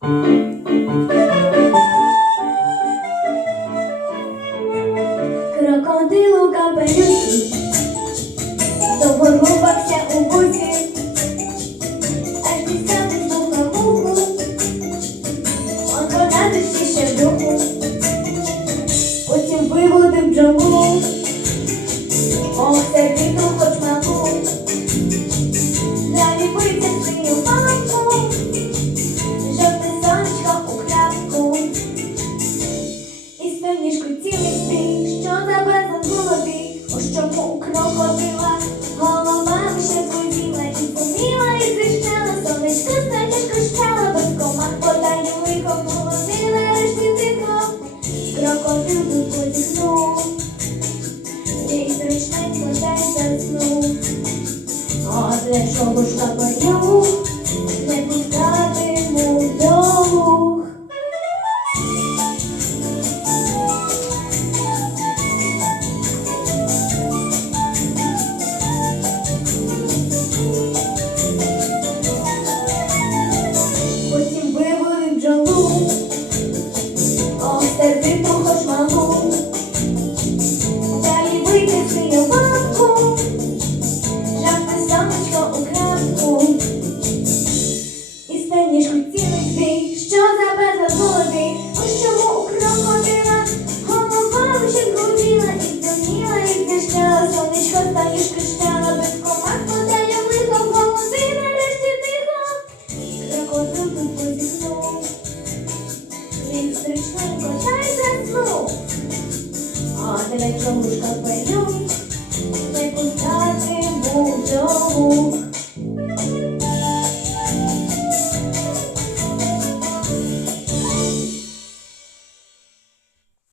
Крокодилу капелюші, Доборубався у буці, а дістати знов на муку, он продати ще в духу, потім виводив джаву. лишень сну, а де шобушка по ньому? like a mushka, but you